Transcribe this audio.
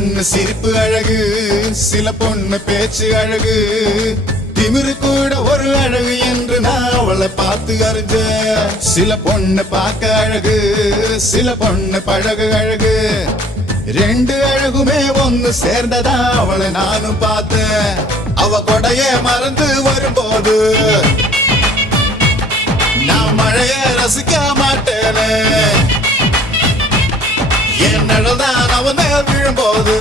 பொண்ணு சிரிப்பு அழகு, சில பொண்ணு பேச்சு அழகு, திமிரு கூட ஒரு அழகு என்று நான் அவளை பார்த்து அறிஞ்சேன். சில பொண்ணு பார்க்க அழகு, சில பொண்ணு பழகு அழகு, ரெண்டு அழகுமே ஒன்னு சேர்ந்ததா அவளை நானும் பார்த்தேன். அவ கொடைய மறந்து வரும்போது நான் மழைய ரசிக்க மாட்டேனே. என் நிழல்தான் அவன் மேல் விழும்போது